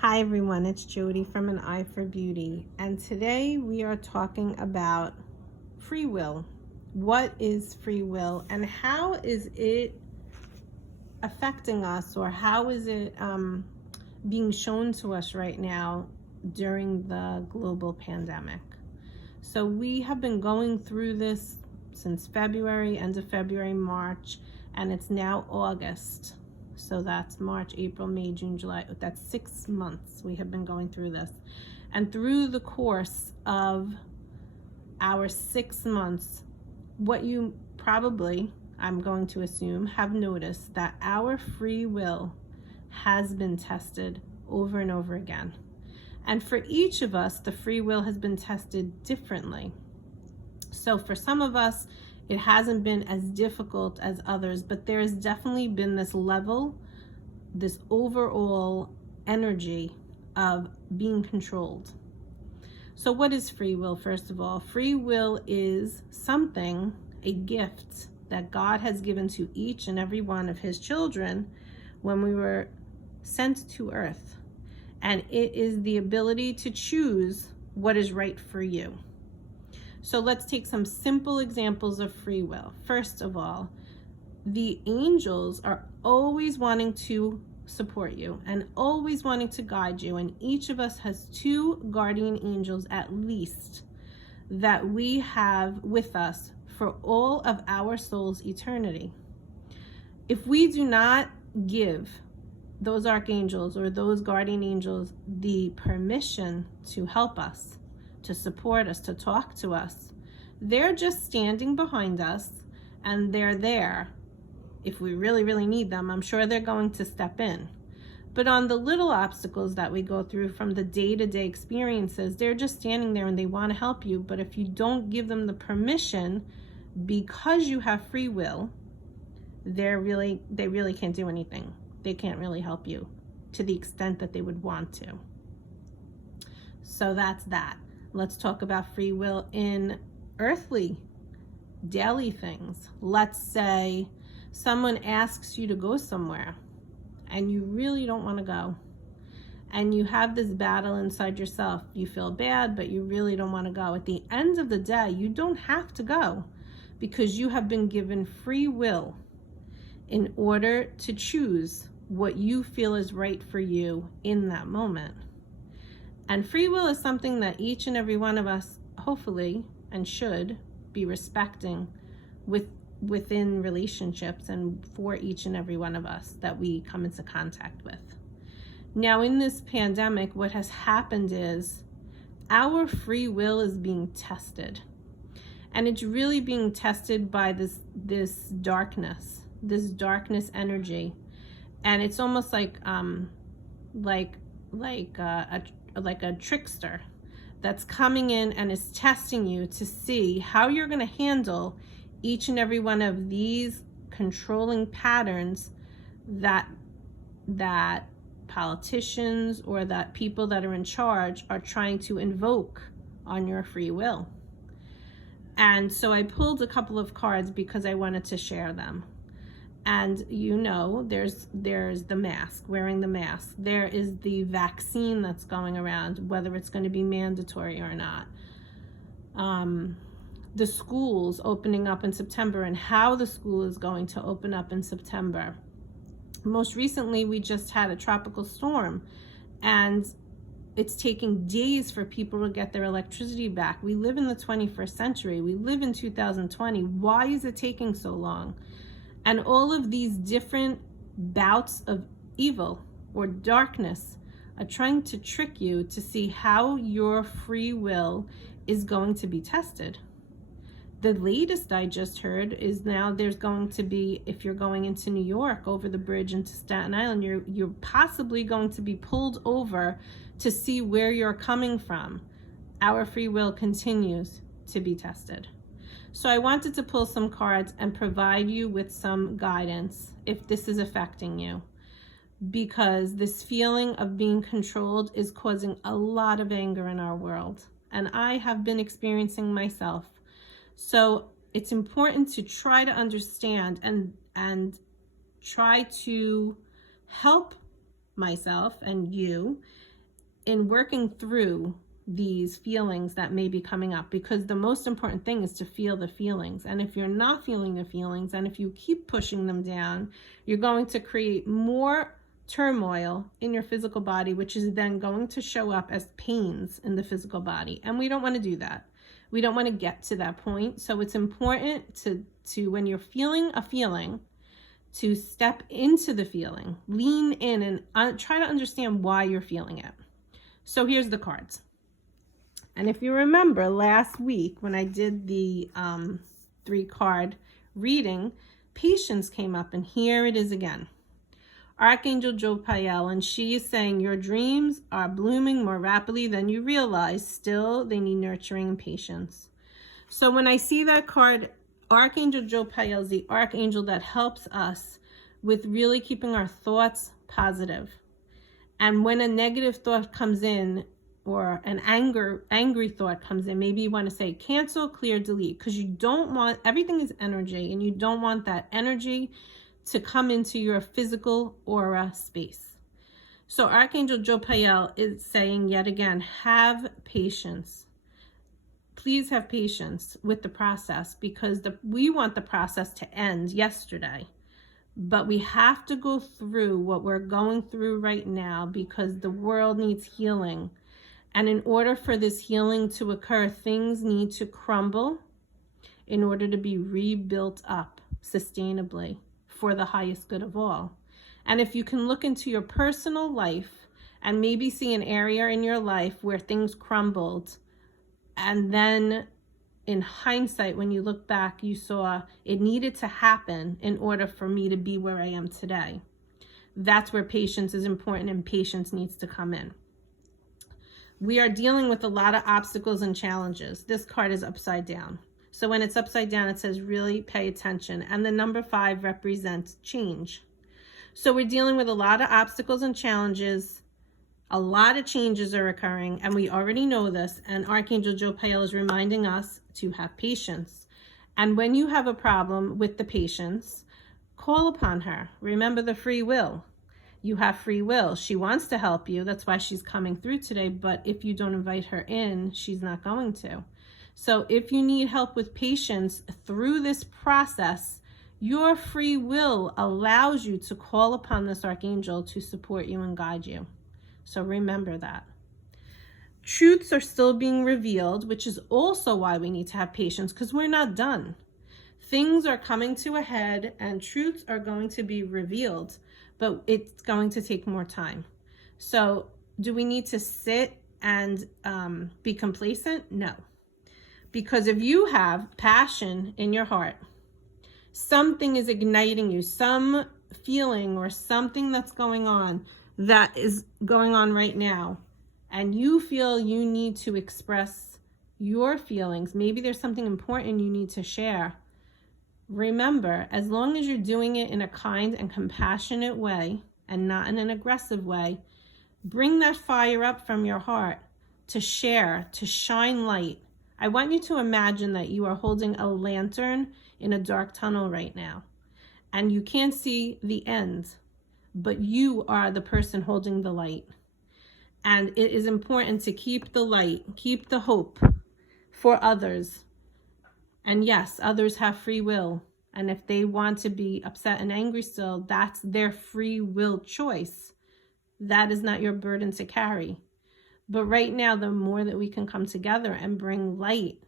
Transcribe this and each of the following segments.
Hi everyone, it's Jody from An Eye for Beauty, and today we are talking about free will. What is free will and how is it affecting us, or how is it being shown to us right now during the global pandemic? So we have been going through this since February, end of February, March, and it's now August. So that's March, April, May, June, July. That's 6 months we have been going through this. And through the course of our 6 months, what you probably, I'm going to assume, have noticed that our free will has been tested over and over again. And for each of us, the free will has been tested differently. So for some of us, it hasn't been as difficult as others, but there has definitely been this level, this overall energy of being controlled. So what is free will? First of all, free will is something, a gift that God has given to each and every one of his children when we were sent to earth. And it is the ability to choose what is right for you. So let's take some simple examples of free will. First of all, the angels are always wanting to support you and always wanting to guide you. And each of us has 2 guardian angels at least that we have with us for all of our soul's eternity. If we do not give those archangels or those guardian angels the permission to help us, to support us, to talk to us, they're just standing behind us, and they're there. If we really, really need them, I'm sure they're going to step in. But on the little obstacles that we go through from the day-to-day experiences, they're just standing there and they want to help you. But if you don't give them the permission, because you have free will, they really can't do anything. They can't really help you to the extent that they would want to. So that's that. Let's talk about free will in earthly, daily things. Let's say someone asks you to go somewhere and you really don't want to go. And you have this battle inside yourself. You feel bad, but you really don't want to go. At the end of the day, you don't have to go because you have been given free will in order to choose what you feel is right for you in that moment. And free will is something that each and every one of us, hopefully, and should be respecting within relationships and for each and every one of us that we come into contact with. Now, in this pandemic, what has happened is our free will is being tested. And it's really being tested by this darkness energy. And it's almost like a trickster that's coming in and is testing you to see how you're going to handle each and every one of these controlling patterns that politicians or that people that are in charge are trying to invoke on your free will. And so I pulled a couple of cards because I wanted to share them. And there's the mask, wearing the mask. There is the vaccine that's going around, whether it's going to be mandatory or not. The schools opening up in September and how the school is going to open up in September. Most recently, we just had a tropical storm, and it's taking days for people to get their electricity back. We live in the 21st century. We live in 2020. Why is it taking so long? And all of these different bouts of evil or darkness are trying to trick you to see how your free will is going to be tested. The latest I just heard is now there's going to be, if you're going into New York over the bridge into Staten Island, you're possibly going to be pulled over to see where you're coming from. Our free will continues to be tested. So I wanted to pull some cards and provide you with some guidance if this is affecting you, because this feeling of being controlled is causing a lot of anger in our world, and I have been experiencing myself. So it's important to try to understand and try to help myself and you in working through these feelings that may be coming up, because the most important thing is to feel the feelings. And if you're not feeling the feelings, and if you keep pushing them down, you're going to create more turmoil in your physical body, which is then going to show up as pains in the physical body. And we don't want to do that. We don't want to get to that point. So it's important to when you're feeling a feeling, to step into the feeling, lean in, and try to understand why you're feeling it. So here's the cards. And if you remember last week when I did the 3-card reading, patience came up, and here it is again. Archangel Jophiel, and she is saying your dreams are blooming more rapidly than you realize. Still, they need nurturing and patience. So when I see that card, Archangel Jophiel is the archangel that helps us with really keeping our thoughts positive. And when a negative thought comes in, or an angry thought comes in, maybe you want to say cancel, clear, delete, because you don't want, everything is energy, and you don't want that energy to come into your physical aura space. So Archangel Jophiel is saying yet again, have patience. Please have patience with the process, because we want the process to end yesterday. But we have to go through what we're going through right now, because the world needs healing. And in order for this healing to occur, things need to crumble in order to be rebuilt up sustainably for the highest good of all. And if you can look into your personal life and maybe see an area in your life where things crumbled, and then in hindsight, when you look back, you saw it needed to happen in order for me to be where I am today. That's where patience is important, and patience needs to come in. We are dealing with a lot of obstacles and challenges. This card is upside down. So when it's upside down, it says really pay attention. And the number 5 represents change. So we're dealing with a lot of obstacles and challenges. A lot of changes are occurring, and we already know this. And Archangel Jophiel is reminding us to have patience. And when you have a problem with the patience, call upon her. Remember the free will. You have free will. She wants to help you. That's why she's coming through today. But if you don't invite her in, she's not going to. So if you need help with patience through this process, your free will allows you to call upon this archangel to support you and guide you. So remember that. Truths are still being revealed, which is also why we need to have patience, because we're not done. Things are coming to a head, and truths are going to be revealed, but it's going to take more time. So do we need to sit and be complacent? No. Because if you have passion in your heart, something is igniting you, some feeling or something that's going on that is going on right now, and you feel you need to express your feelings, maybe there's something important you need to share. Remember, as long as you're doing it in a kind and compassionate way and not in an aggressive way, bring that fire up from your heart to share, to shine light. I want you to imagine that you are holding a lantern in a dark tunnel right now, and you can't see the end, but you are the person holding the light. And it is important to keep the light, keep the hope for others. And yes, others have free will. And if they want to be upset and angry still, that's their free will choice. That is not your burden to carry. But right now, the more that we can come together and bring light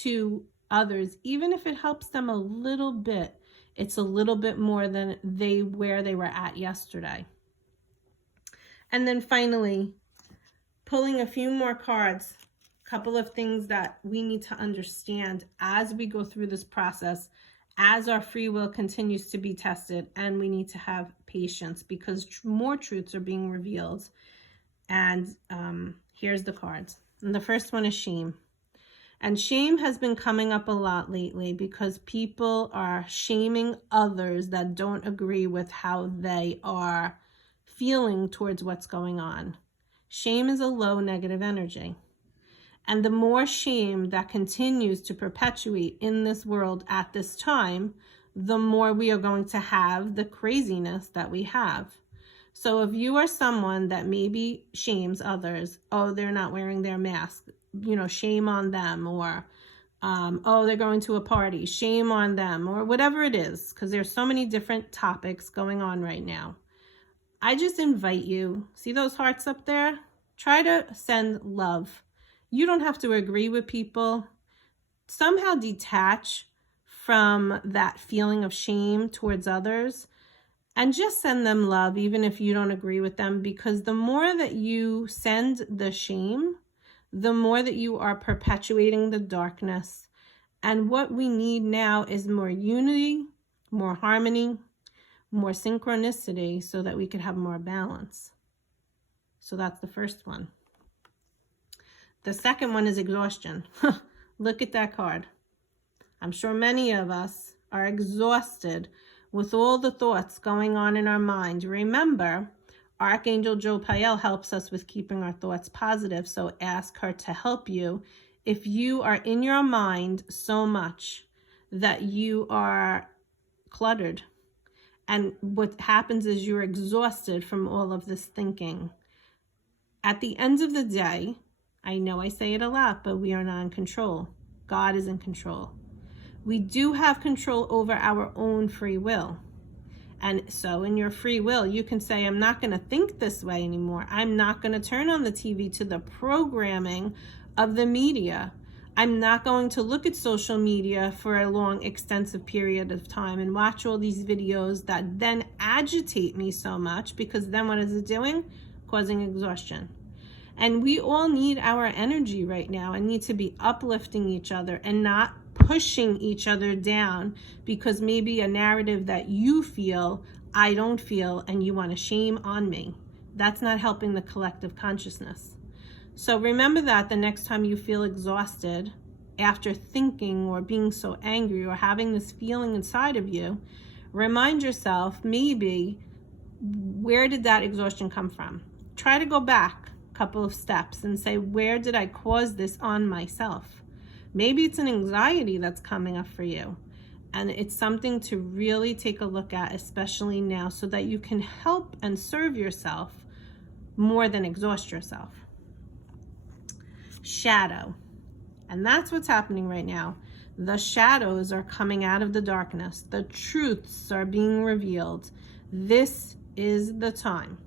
to others, even if it helps them a little bit, it's a little bit more than where they were at yesterday. And then finally, pulling a few more cards, a couple of things that we need to understand as we go through this process, as our free will continues to be tested, and we need to have patience because more truths are being revealed. And here's the cards. And the first one is shame. And shame has been coming up a lot lately because people are shaming others that don't agree with how they are feeling towards what's going on. Shame is a low negative energy. And the more shame that continues to perpetuate in this world at this time, the more we are going to have the craziness that we have. So if you are someone that maybe shames others, oh, they're not wearing their mask, shame on them, or oh, they're going to a party, shame on them, or whatever it is, because there's so many different topics going on right now. I just invite you, see those hearts up there? Try to send love. You don't have to agree with people. Somehow detach from that feeling of shame towards others and just send them love, even if you don't agree with them, because the more that you send the shame, the more that you are perpetuating the darkness. And what we need now is more unity, more harmony, more synchronicity, so that we could have more balance. So that's the first one. The second one is exhaustion. Look at that card. I'm sure many of us are exhausted with all the thoughts going on in our mind. Remember, Archangel Jophiel helps us with keeping our thoughts positive, so ask her to help you. If you are in your mind so much that you are cluttered, and what happens is you're exhausted from all of this thinking. At the end of the day, I know I say it a lot, but we are not in control. God is in control. We do have control over our own free will. And so in your free will, you can say, I'm not going to think this way anymore. I'm not going to turn on the TV to the programming of the media. I'm not going to look at social media for a long, extensive period of time and watch all these videos that then agitate me so much, because then what is it doing? Causing exhaustion. And we all need our energy right now and need to be uplifting each other and not pushing each other down because maybe a narrative that you feel, I don't feel, and you want to shame on me. That's not helping the collective consciousness. So remember that the next time you feel exhausted after thinking or being so angry or having this feeling inside of you, remind yourself, maybe, where did that exhaustion come from? Try to go back a couple of steps and say, where did I cause this on myself? Maybe it's an anxiety that's coming up for you. And it's something to really take a look at, especially now, so that you can help and serve yourself more than exhaust yourself. Shadow. And that's what's happening right now. The shadows are coming out of the darkness. The truths are being revealed. This is the time.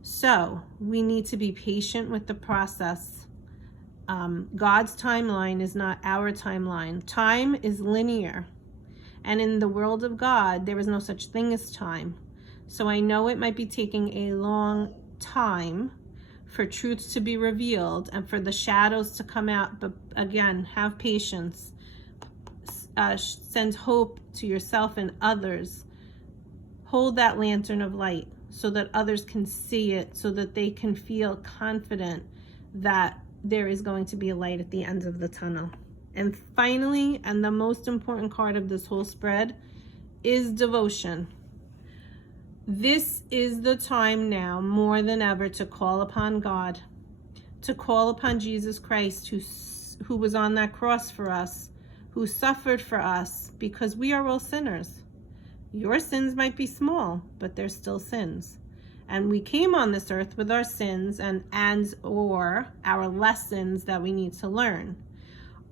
So we need to be patient with the process. God's timeline is not our timeline. Time is linear. And in the world of God, there is no such thing as time. So I know it might be taking a long time for truths to be revealed and for the shadows to come out. But again, have patience. Send hope to yourself and others. Hold that lantern of light so that others can see it, so that they can feel confident that there is going to be a light at the end of the tunnel. And finally, and the most important card of this whole spread, is devotion. This is the time now, more than ever, to call upon God, to call upon Jesus Christ, who was on that cross for us, who suffered for us, because we are all sinners. Your sins might be small, but they're still sins. And we came on this earth with our sins or our lessons that we need to learn.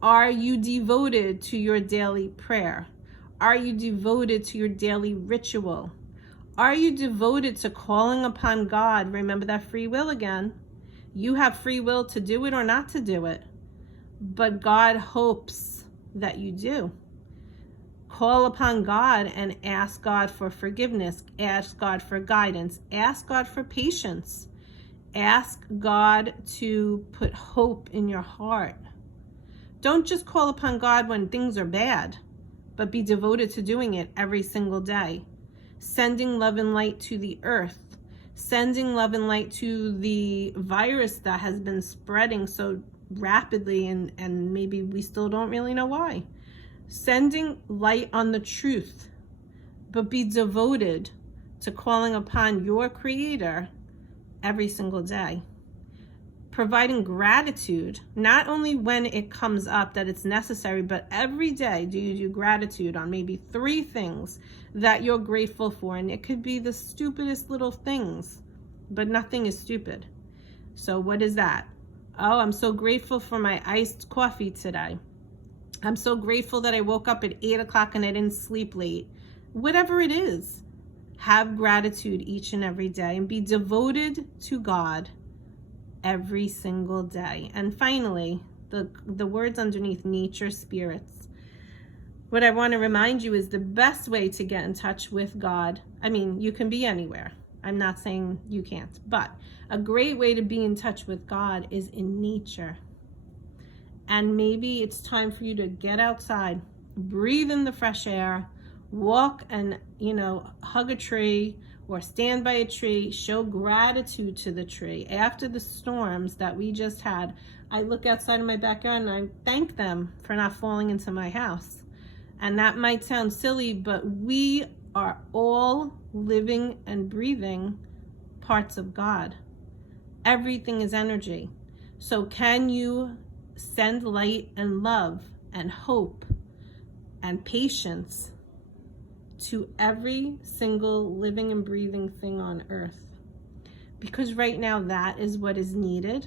Are you devoted to your daily prayer? Are you devoted to your daily ritual? Are you devoted to calling upon God? Remember that free will again. You have free will to do it or not to do it. But God hopes that you do. Call upon God and ask God for forgiveness. Ask God for guidance. Ask God for patience. Ask God to put hope in your heart. Don't just call upon God when things are bad, but be devoted to doing it every single day. Sending love and light to the earth. Sending love and light to the virus that has been spreading so rapidly and maybe we still don't really know why. Sending light on the truth, but be devoted to calling upon your Creator every single day. providing gratitude, not only when it comes up that it's necessary, but every day do you do gratitude on maybe 3 things that you're grateful for. And it could be the stupidest little things, but nothing is stupid. So what is that? Oh, I'm so grateful for my iced coffee today. I'm so grateful that I woke up at 8 o'clock and I didn't sleep late. Whatever it is, have gratitude each and every day and be devoted to God every single day. And finally, the words underneath, nature spirits. What I want to remind you is the best way to get in touch with God. I mean, you can be anywhere. I'm not saying you can't, but a great way to be in touch with God is in nature. And maybe it's time for you to get outside, breathe in the fresh air, walk and, hug a tree or stand by a tree, show gratitude to the tree. After the storms that we just had, I look outside of my backyard and I thank them for not falling into my house. And that might sound silly, but we are all living and breathing parts of God. Everything is energy. So can you send light and love and hope and patience to every single living and breathing thing on earth? Because right now that is what is needed.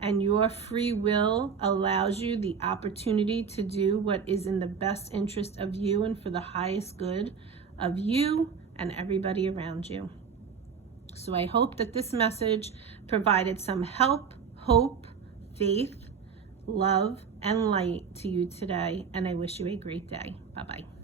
And your free will allows you the opportunity to do what is in the best interest of you and for the highest good of you and everybody around you. So I hope that this message provided some help, hope, faith, love, and light to you today. And I wish you a great day. Bye-bye.